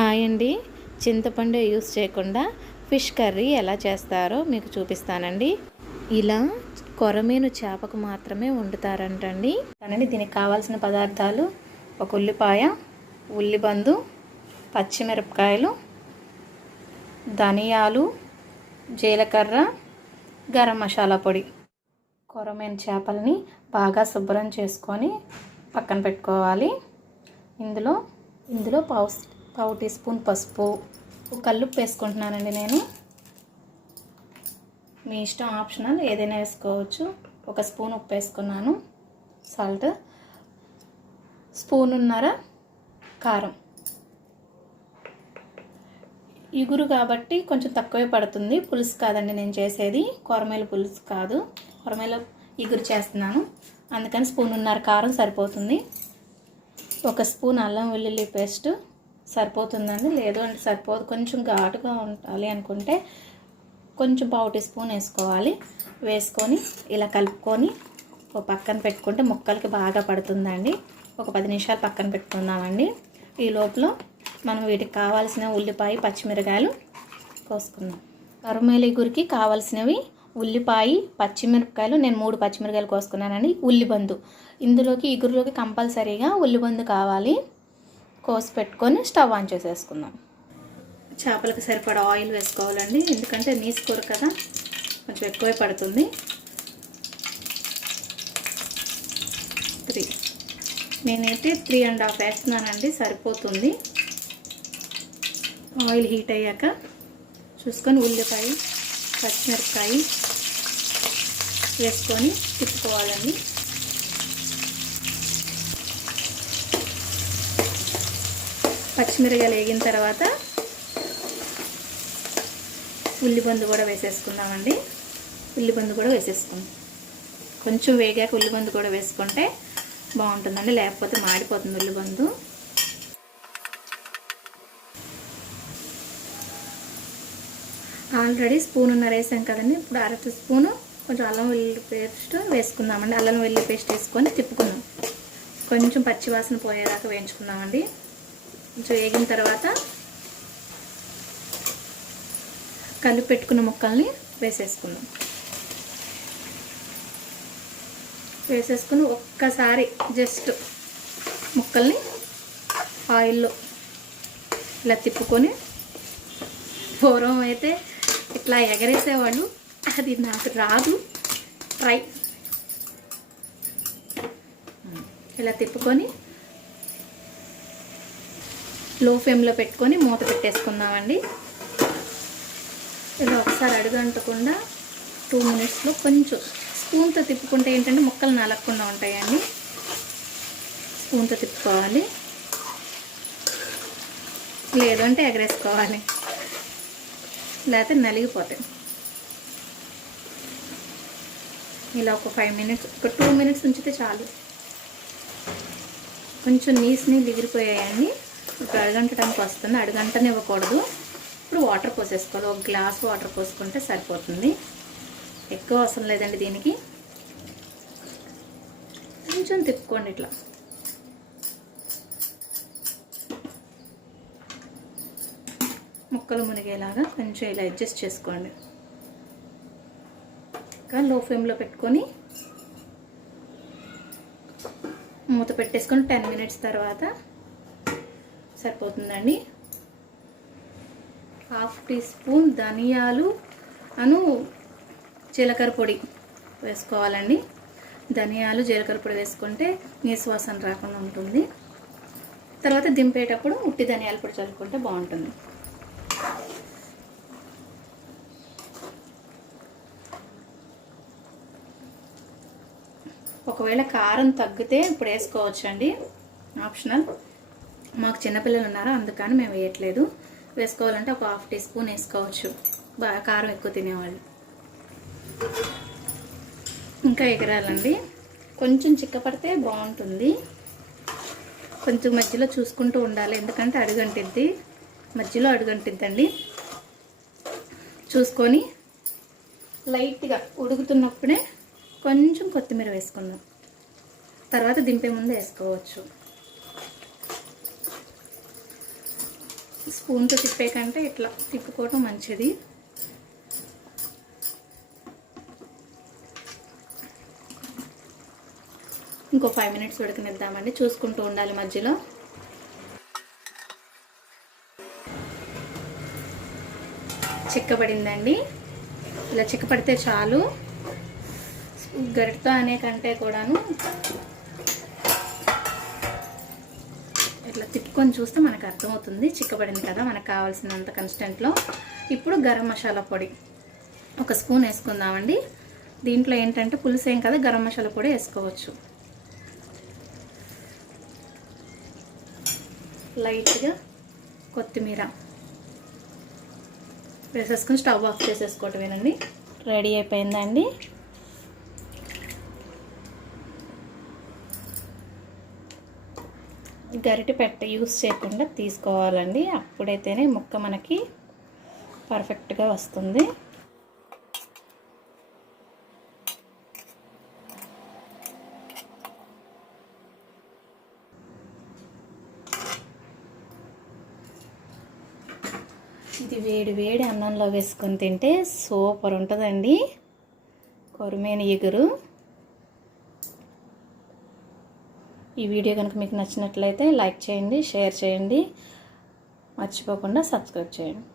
Hi అండి. చింతపండు use చేయకుండా ఫిష్ కర్రీ ఎలా చేస్తారో మీకు చూపిస్తానండి. ఇలా కొరమీను చేపకు మాత్రమే వండుతారంటండి. దీనికి కావాల్సిన పదార్థాలు: ఒక ఉల్లిపాయ, ఉల్లిబందు, పచ్చిమిరపకాయలు, ధనియాలు, జీలకర్ర, గరం మసాలా పొడి. కొరమీను చేపల్ని బాగా శుభ్రం చేసుకొని పక్కన పెట్టుకోవాలి. ఇందులో పావు టీ స్పూన్ పసుపు, కల్లుప్పు వేసుకుంటున్నానండి నేను. మీ ఇష్టం, ఆప్షనల్, ఏదైనా వేసుకోవచ్చు. ఒక స్పూన్ ఉప్పు వేసుకున్నాను. సాల్ట్, స్పూనున్నర కారం. ఇగురు కాబట్టి కొంచెం తక్కువే పడుతుంది. పులుసు కాదండి నేను చేసేది, కొరమేల పులుసు కాదు, కొరమేల ఇగురు చేస్తున్నాను. అందుకని స్పూనున్నర కారం సరిపోతుంది. ఒక స్పూన్ అల్లం వెల్లుల్లి పేస్ట్ సరిపోతుందండి. లేదు అంటే సరిపోదు, కొంచెం ఘాటుగా ఉండాలి అనుకుంటే కొంచెం పావు టీ స్పూన్ వేసుకోవాలి. వేసుకొని ఇలా కలుపుకొని ఒక పక్కన పెట్టుకుంటే ముక్కలకి బాగా పడుతుందండి. ఒక 10 నిమిషాలు పక్కన పెట్టుకుందామండి. ఈ లోపల మనం వీటికి కావాల్సిన ఉల్లిపాయ, పచ్చిమిరకాయలు కోసుకుందాం. కొరమేల ఇగురికి కావాల్సినవి ఉల్లిపాయ, పచ్చిమిరపకాయలు. నేను 3 పచ్చిమిరకాయలు కోసుకున్నానండి. ఉల్లిబందు, ఇందులోకి ఇగురులోకి కంపల్సరీగా ఉల్లిబందు కావాలి. కోసి పెట్టుకొని స్టవ్ ఆన్ చేసేసుకుందాం. చేపలకు సరిపడా ఆయిల్ వేసుకోవాలండి, ఎందుకంటే నీసు కూర కదా, కొంచెం ఎక్కువే పడుతుంది. 3 నేనైతే 3.5 వేస్తున్నానండి, సరిపోతుంది. ఆయిల్ హీట్ అయ్యాక చూసుకొని ఉల్లిపాయ, పచ్చిమిరపకాయ వేసుకొని తిప్పుకోవాలండి. పచ్చిమిరకాయలు వేగిన తర్వాత ఉల్లిబందు కూడా వేసేసుకుందామండి. ఉల్లిబందు కూడా వేసేసుకుందాం. కొంచెం వేగాక ఉల్లిబందు కూడా వేసుకుంటే బాగుంటుందండి, లేకపోతే మాడిపోతుంది ఉల్లిబందు. ఆల్రెడీ స్పూనున్నర వేసాం కదండి. ఇప్పుడు 1/2 స్పూను కొంచెం అల్లం వెల్లుల్లి పేస్ట్ వేసుకుందామండి. అల్లం వెల్లుల్లి పేస్ట్ వేసుకొని తిప్పుకుందాం. కొంచెం పచ్చివాసన పోయేదాకా వేయించుకుందామండి. కొంచెం వేగిన తర్వాత కలిపి పెట్టుకున్న ముక్కల్ని వేసేసుకుందాం. వేసేసుకుని ఒక్కసారి జస్ట్ ముక్కల్ని ఆయిల్లో ఇలా తిప్పుకొని, పూర్వం అయితే ఇట్లా ఎగరేసేవాళ్ళు, అది నాకు రాదు, ట్రై. ఇలా తిప్పుకొని లో ఫ్లేమ్లో పెట్టుకొని మూత పెట్టేసుకుందామండి. ఇలా ఒకసారి అడుగంటకుండా 2 మినిట్స్లో కొంచెం స్పూన్తో తిప్పుకుంటే ఏంటంటే ముక్కలు నలగకుండా ఉంటాయండి. స్పూన్తో తిప్పుకోవాలి, లేదంటే ఎగరేసుకోవాలి, లేకపోతే నలిగిపోతాయి. ఇలా ఒక 5 మినిట్స్, ఒక 2 మినిట్స్ ఉంచితే చాలు. కొంచెం నీసుని దిగిరిపోయాయండి. ఇప్పుడు అడుగంటడానికి వస్తుంది. అడుగంటనే ఇవ్వకూడదు. ఇప్పుడు వాటర్ పోసేసుకోవాలి. 1 గ్లాస్ వాటర్ పోసుకుంటే సరిపోతుంది. ఎక్కువ అవసరం లేదండి దీనికి. కొంచెం తిప్పుకోండి ఇట్లా. ముక్కలు మునిగేలాగా కొంచెం ఇలా అడ్జస్ట్ చేసుకోండి. ఇంకా లో ఫ్లేమ్లో పెట్టుకొని మూత పెట్టేసుకొని 10 మినిట్స్ తర్వాత సరిపోతుందండి. 1/2 టీ స్పూన్ ధనియాలు జీలకర్ర పొడి వేసుకోవాలండి. ధనియాలు, జీలకర్ర పొడి వేసుకుంటే నీసు వాసన రాకుండా ఉంటుంది. తర్వాత దింపేటప్పుడు ఉట్టి ధనియాల పొడి చల్లుకుంటే బాగుంటుంది. ఒకవేళ కారం తగ్గితే ఇప్పుడు వేసుకోవచ్చండి, ఆప్షనల్. మాకు చిన్నపిల్లలు ఉన్నారు, అందుకని మేము వేయట్లేదు. వేసుకోవాలంటే ఒక 1/2 టీ స్పూన్ వేసుకోవచ్చు, బాగా కారం ఎక్కువ తినేవాళ్ళు. ఇంకా ఎగరాలండి, కొంచెం చిక్కపడితే బాగుంటుంది. కొంచెం మధ్యలో చూసుకుంటూ ఉండాలి, ఎందుకంటే అడుగంటిద్ది, మధ్యలో అడుగంటిద్దండి. చూసుకొని లైట్గా ఉడుకుతున్నప్పుడే కొంచెం కొత్తిమీర వేసుకుందాం. తర్వాత దింపే ముందు వేసుకోవచ్చు. స్పూన్తో తిప్పే కంటే ఇట్లా తిప్పుకోవటం మంచిది. ఇంకో 5 మినిట్స్ ఉడకనిద్దామండి, చూసుకుంటూ ఉండాలి మధ్యలో. చిక్కబడిందండి. ఇలా చిక్కపడితే చాలు. గరిటతో అనే కంటే కూడాను ఇట్లా తిప్పుకొని చూస్తే మనకు అర్థమవుతుంది చిక్కబడింది కదా, మనకు కావాల్సినంత కన్సిస్టెంట్లో. ఇప్పుడు గరం మసాలా పొడి 1 స్పూన్ వేసుకుందామండి. దీంట్లో ఏంటంటే పులుసు ఏం కదా, గరం మసాలా పొడి వేసుకోవచ్చు. లైట్గా కొత్తిమీర వేసేసుకుని స్టవ్ ఆఫ్ చేసేసుకోవటమేనండి. రెడీ అయిపోయిందండి. గరిటె యూస్ చేయకుండా తీసుకోవాలండి, అప్పుడైతేనే ముక్క మనకి పర్ఫెక్ట్గా వస్తుంది. ఇది వేడి వేడి అన్నంలో వేసుకొని తింటే సూపర్ ఉంటుందండి కొరమేను ఇగురు. ఈ వీడియో కనుక మీకు నచ్చినట్లయితే లైక్ చేయండి, షేర్ చేయండి, మర్చిపోకుండా సబ్స్క్రైబ్ చేయండి.